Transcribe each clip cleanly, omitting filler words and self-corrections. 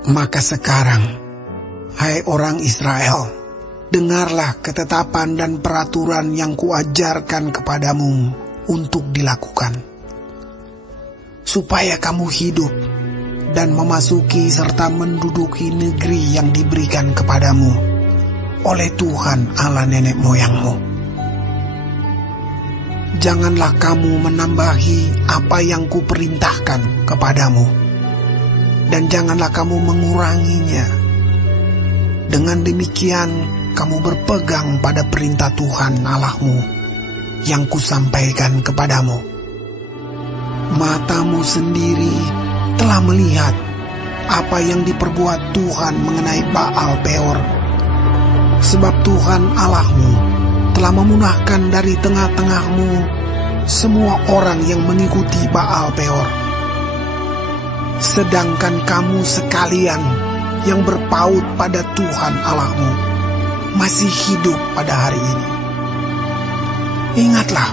Maka sekarang, hai orang Israel, dengarlah ketetapan dan peraturan yang kuajarkan kepadamu untuk dilakukan, supaya kamu hidup dan memasuki serta menduduki negeri yang diberikan kepadamu oleh Tuhan Allah nenek moyangmu. Janganlah kamu menambahi apa yang kuperintahkan kepadamu, dan janganlah kamu menguranginya. Dengan demikian, kamu berpegang pada perintah Tuhan Allahmu yang kusampaikan kepadamu. Matamu sendiri telah melihat apa yang diperbuat Tuhan mengenai Baal Peor. Sebab Tuhan Allahmu telah memunahkan dari tengah-tengahmu semua orang yang mengikuti Baal Peor. Sedangkan kamu sekalian yang berpaut pada Tuhan Allahmu masih hidup pada hari ini. Ingatlah,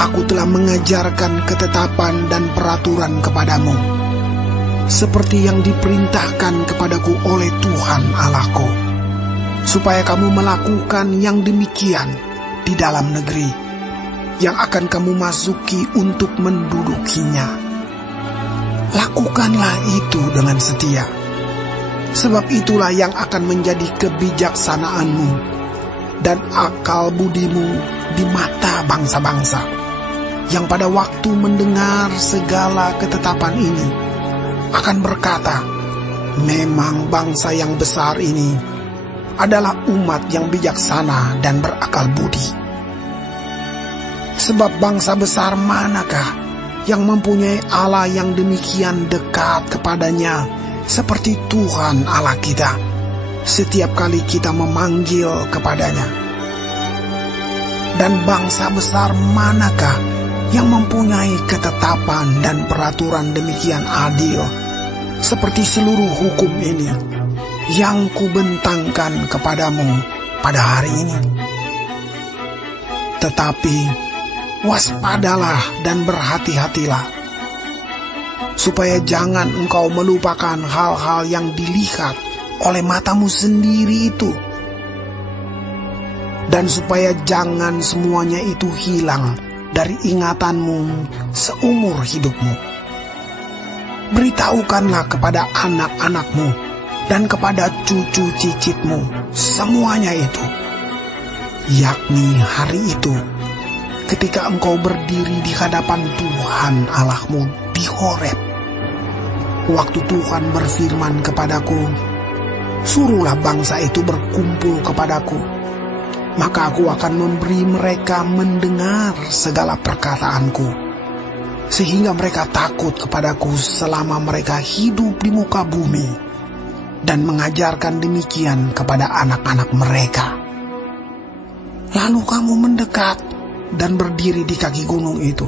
aku telah mengajarkan ketetapan dan peraturan kepadamu, seperti yang diperintahkan kepadaku oleh Tuhan Allahku, supaya kamu melakukan yang demikian di dalam negeri yang akan kamu masuki untuk mendudukinya. Lakukanlah itu dengan setia, sebab itulah yang akan menjadi kebijaksanaanmu dan akal budimu di mata bangsa-bangsa, yang pada waktu mendengar segala ketetapan ini akan berkata, memang bangsa yang besar ini adalah umat yang bijaksana dan berakal budi. Sebab bangsa besar manakah yang mempunyai Allah yang demikian dekat kepadanya seperti Tuhan Allah kita setiap kali kita memanggil kepadanya? Dan bangsa besar manakah yang mempunyai ketetapan dan peraturan demikian adil seperti seluruh hukum ini yang kubentangkan kepadamu pada hari ini? Tetapi waspadalah dan berhati-hatilah, supaya jangan engkau melupakan hal-hal yang dilihat oleh matamu sendiri itu, dan supaya jangan semuanya itu hilang dari ingatanmu seumur hidupmu. Beritahukanlah kepada anak-anakmu dan kepada cucu cicitmu semuanya itu, yakni hari itu ketika engkau berdiri di hadapan Tuhan Allahmu di Horeb. Waktu Tuhan berfirman kepadaku, suruhlah bangsa itu berkumpul kepadaku, maka aku akan memberi mereka mendengar segala perkataanku, sehingga mereka takut kepadaku selama mereka hidup di muka bumi, dan mengajarkan demikian kepada anak-anak mereka. Lalu kamu mendekat dan berdiri di kaki gunung itu,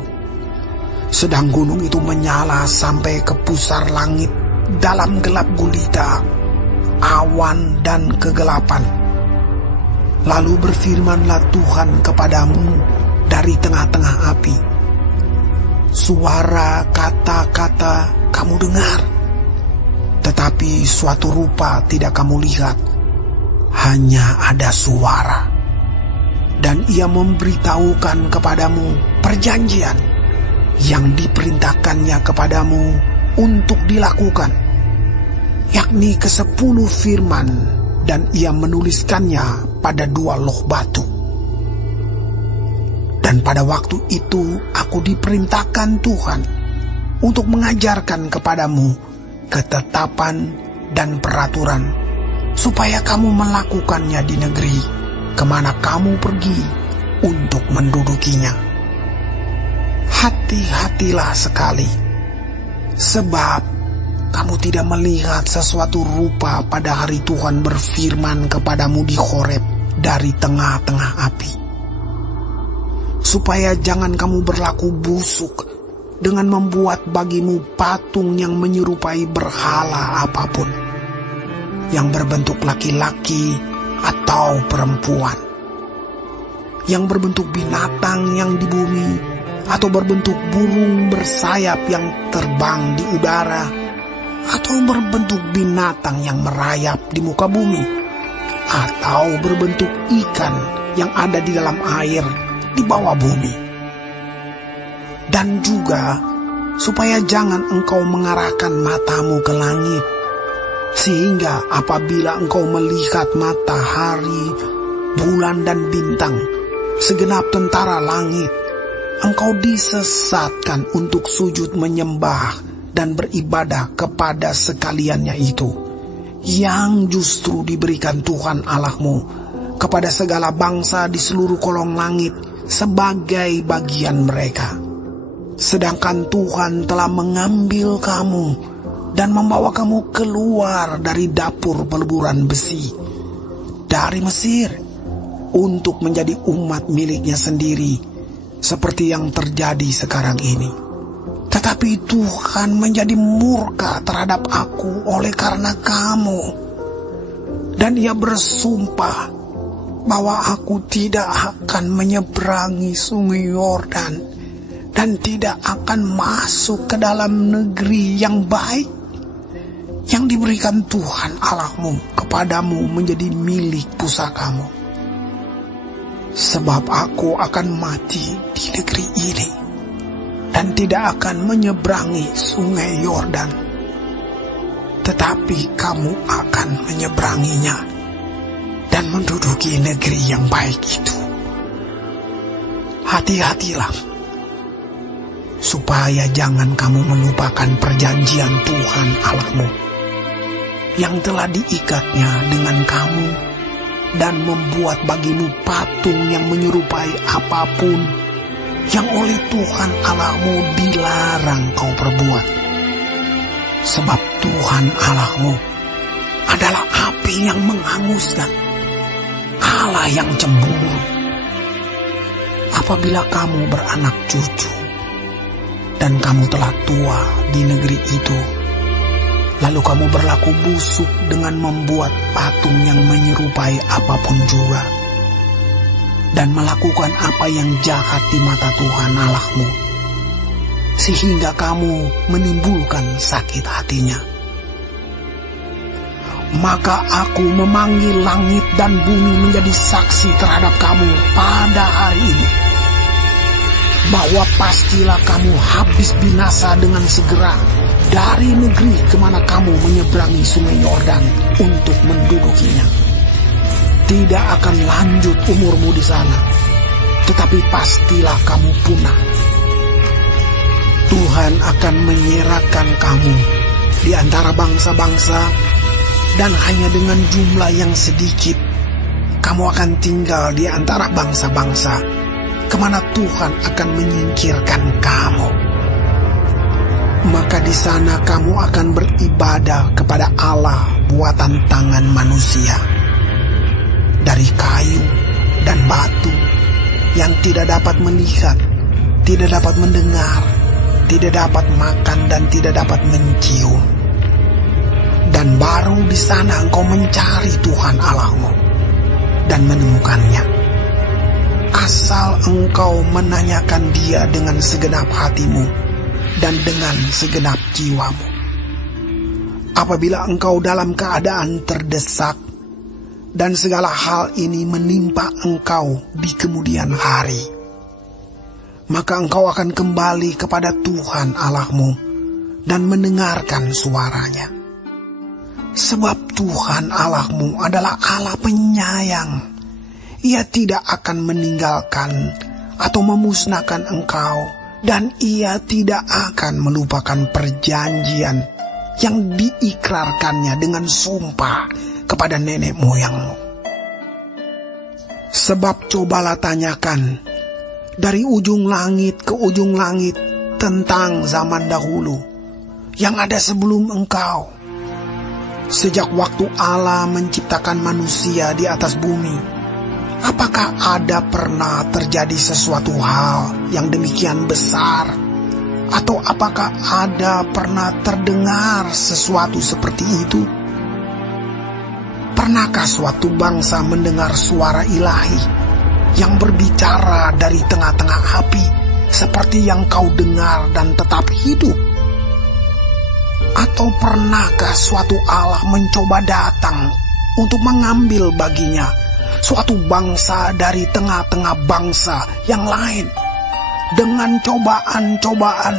sedang gunung itu menyala sampai ke pusar langit dalam gelap gulita, awan dan kegelapan. Lalu berfirmanlah Tuhan kepadamu dari tengah-tengah api. Suara kata-kata kamu dengar, tetapi suatu rupa tidak kamu lihat, hanya ada suara. Dan ia memberitahukan kepadamu perjanjian yang diperintahkannya kepadamu untuk dilakukan, yakni ke-10 firman, dan ia menuliskannya pada 2 loh batu. Dan pada waktu itu aku diperintahkan Tuhan untuk mengajarkan kepadamu ketetapan dan peraturan, supaya kamu melakukannya di negeri kemana kamu pergi untuk mendudukinya. Hati-hatilah sekali, sebab kamu tidak melihat sesuatu rupa pada hari Tuhan berfirman kepadamu di Horeb dari tengah-tengah api, supaya jangan kamu berlaku busuk dengan membuat bagimu patung yang menyerupai berhala apapun, yang berbentuk laki-laki atau perempuan, yang berbentuk binatang yang di bumi, atau berbentuk burung bersayap yang terbang di udara, atau berbentuk binatang yang merayap di muka bumi, atau berbentuk ikan yang ada di dalam air di bawah bumi. Dan juga supaya jangan engkau mengarahkan matamu ke langit, sehingga apabila engkau melihat matahari, bulan dan bintang, segenap tentara langit, engkau disesatkan untuk sujud menyembah dan beribadah kepada sekaliannya itu, yang justru diberikan Tuhan Allahmu kepada segala bangsa di seluruh kolong langit sebagai bagian mereka. Sedangkan Tuhan telah mengambil kamu dan membawa kamu keluar dari dapur peleburan besi, dari Mesir, untuk menjadi umat miliknya sendiri, seperti yang terjadi sekarang ini. Tetapi Tuhan menjadi murka terhadap aku oleh karena kamu, dan Ia bersumpah bahwa aku tidak akan menyeberangi sungai Yordan dan tidak akan masuk ke dalam negeri yang baik yang diberikan Tuhan Allahmu kepadamu menjadi milik pusakamu. Sebab aku akan mati di negeri ini dan tidak akan menyeberangi sungai Yordan, tetapi kamu akan menyeberanginya dan menduduki negeri yang baik itu. Hati-hatilah, supaya jangan kamu melupakan perjanjian Tuhan Allahmu yang telah diikatnya dengan kamu, dan membuat bagimu patung yang menyerupai apapun yang oleh Tuhan Allahmu dilarang kau perbuat. Sebab Tuhan Allahmu adalah api yang menghanguskan, Allah yang cemburu. Apabila kamu beranak cucu dan kamu telah tua di negeri itu, lalu kamu berlaku busuk dengan membuat patung yang menyerupai apapun juga, dan melakukan apa yang jahat di mata Tuhan Allahmu, sehingga kamu menimbulkan sakit hatinya. Maka aku memanggil langit dan bumi menjadi saksi terhadap kamu pada hari ini, bahwa pastilah kamu habis binasa dengan segera dari negeri kemana kamu menyeberangi sungai Yordan untuk mendudukinya. Tidak akan lanjut umurmu di sana, tetapi pastilah kamu punah. Tuhan akan menyerahkan kamu di antara bangsa-bangsa, dan hanya dengan jumlah yang sedikit kamu akan tinggal di antara bangsa-bangsa kemana Tuhan akan menyingkirkan kamu. Maka di sana kamu akan beribadah kepada Allah buatan tangan manusia, dari kayu dan batu, yang tidak dapat melihat, tidak dapat mendengar, tidak dapat makan, dan tidak dapat mencium. Dan baru di sana engkau mencari Tuhan Allahmu dan menemukannya, asal engkau menanyakan Dia dengan segenap hatimu dan dengan segenap jiwamu. Apabila engkau dalam keadaan terdesak, dan segala hal ini menimpa engkau di kemudian hari, maka engkau akan kembali kepada Tuhan Allahmu dan mendengarkan suaranya. Sebab Tuhan Allahmu adalah Allah penyayang. Ia tidak akan meninggalkan atau memusnahkan engkau, dan Ia tidak akan melupakan perjanjian yang diikrarkannya dengan sumpah kepada nenek moyangmu. Sebab cobalah tanyakan dari ujung langit ke ujung langit tentang zaman dahulu yang ada sebelum engkau. Sejak waktu Allah menciptakan manusia di atas bumi, apakah ada pernah terjadi sesuatu hal yang demikian besar? Atau apakah ada pernah terdengar sesuatu seperti itu? Pernahkah suatu bangsa mendengar suara ilahi yang berbicara dari tengah-tengah api seperti yang kau dengar dan tetap hidup? Atau pernahkah suatu Allah mencoba datang untuk mengambil baginya suatu bangsa dari tengah-tengah bangsa yang lain dengan cobaan-cobaan,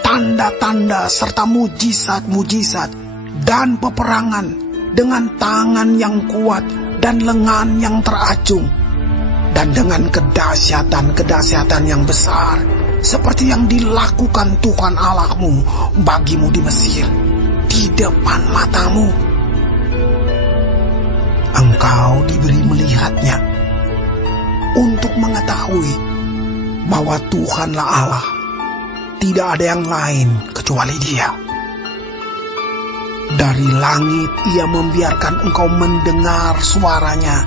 tanda-tanda serta mujizat-mujizat dan peperangan dengan tangan yang kuat dan lengan yang teracung dan dengan kedahsyatan-kedahsyatan yang besar seperti yang dilakukan Tuhan Allahmu bagimu di Mesir di depan matamu. Engkau diberi melihatnya untuk mengetahui bahwa Tuhanlah Allah, tidak ada yang lain kecuali Dia. Dari langit Ia membiarkan engkau mendengar suaranya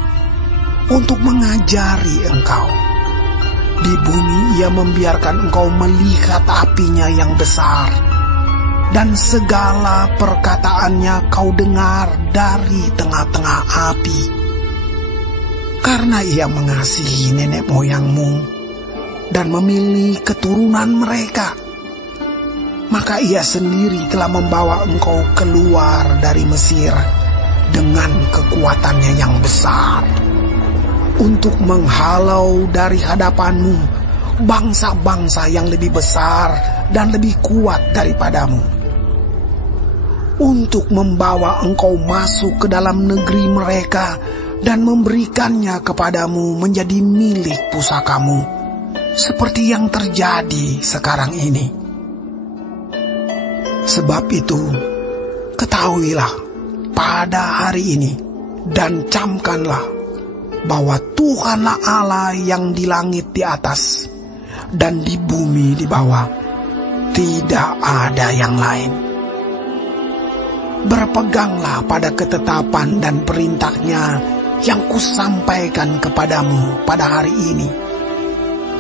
untuk mengajari engkau. Di bumi Ia membiarkan engkau melihat apinya yang besar, dan segala perkataannya kau dengar dari tengah-tengah api. Karena Ia mengasihi nenek moyangmu dan memilih keturunan mereka, maka Ia sendiri telah membawa engkau keluar dari Mesir dengan kekuatannya yang besar, untuk menghalau dari hadapanmu bangsa-bangsa yang lebih besar dan lebih kuat daripadamu, untuk membawa engkau masuk ke dalam negeri mereka dan memberikannya kepadamu menjadi milik pusakamu, seperti yang terjadi sekarang ini. Sebab itu, ketahuilah pada hari ini dan camkanlah bahwa Tuhanlah Allah yang di langit di atas dan di bumi di bawah, tidak ada yang lain. Berpeganglah pada ketetapan dan perintahnya yang kusampaikan kepadamu pada hari ini,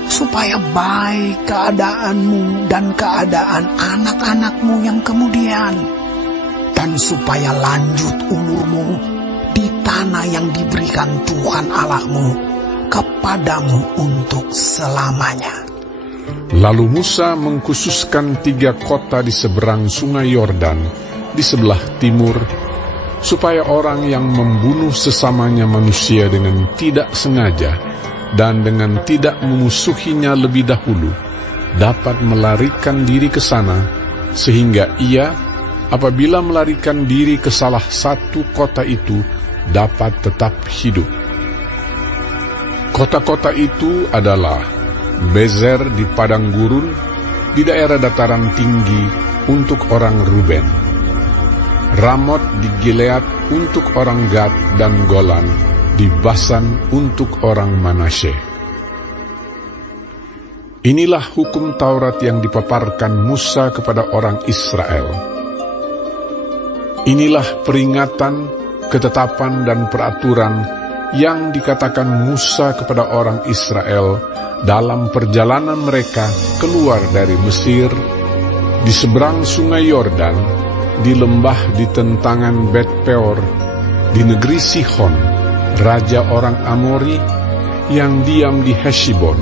supaya baik keadaanmu dan keadaan anak-anakmu yang kemudian, dan supaya lanjut umurmu di tanah yang diberikan Tuhan Allahmu kepadamu untuk selamanya. Lalu Musa mengkhususkan 3 kota di seberang sungai Yordan di sebelah timur, supaya orang yang membunuh sesamanya manusia dengan tidak sengaja dan dengan tidak memusuhinya lebih dahulu dapat melarikan diri ke sana, sehingga ia apabila melarikan diri ke salah satu kota itu dapat tetap hidup. Kota-kota itu adalah Bezer di padang gurun di daerah dataran tinggi untuk orang Ruben, Ramot di Gilead untuk orang Gad, dan Golan di Basan untuk orang Manasye. Inilah hukum Taurat yang dipaparkan Musa kepada orang Israel. Inilah peringatan, ketetapan dan peraturan yang dikatakan Musa kepada orang Israel dalam perjalanan mereka keluar dari Mesir, di seberang sungai Yordan, di lembah di tentangan Bet Peor, di negeri Sihon, raja orang Amori, yang diam di Heshbon,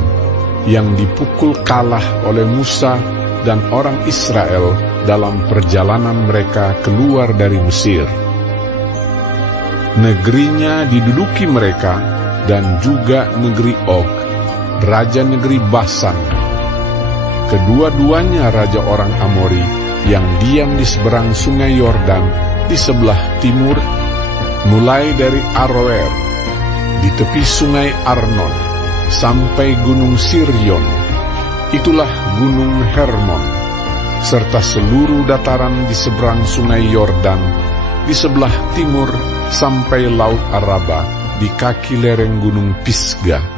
yang dipukul kalah oleh Musa dan orang Israel dalam perjalanan mereka keluar dari Mesir. Negerinya diduduki mereka, dan juga negeri Og, raja negeri Basan. Kedua-duanya raja orang Amori yang diam di seberang sungai Yordan di sebelah timur, mulai dari Aroer di tepi sungai Arnon sampai gunung Sirion, itulah gunung Hermon, serta seluruh dataran di seberang sungai Yordan di sebelah timur sampai Laut Araba di kaki lereng gunung Pisga.